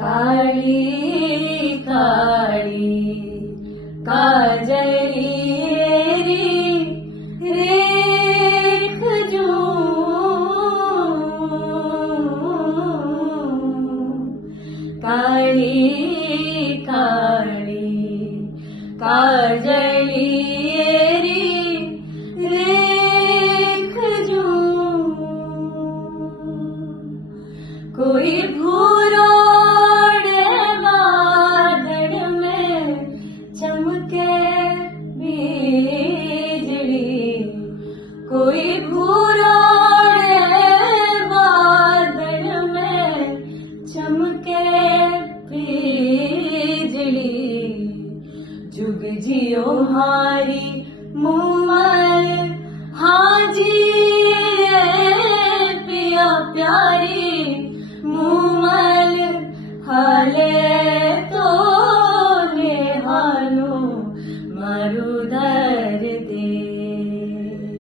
काली काली काजली रेख जो काली काली काजली रेख जो कोई भूरोड़ बादल में चमके बिजली कोई भूरोड़ बादल में चमके बिजली जुग जियो हारी मुमल हाजी पिया प्यारी मुमल हाले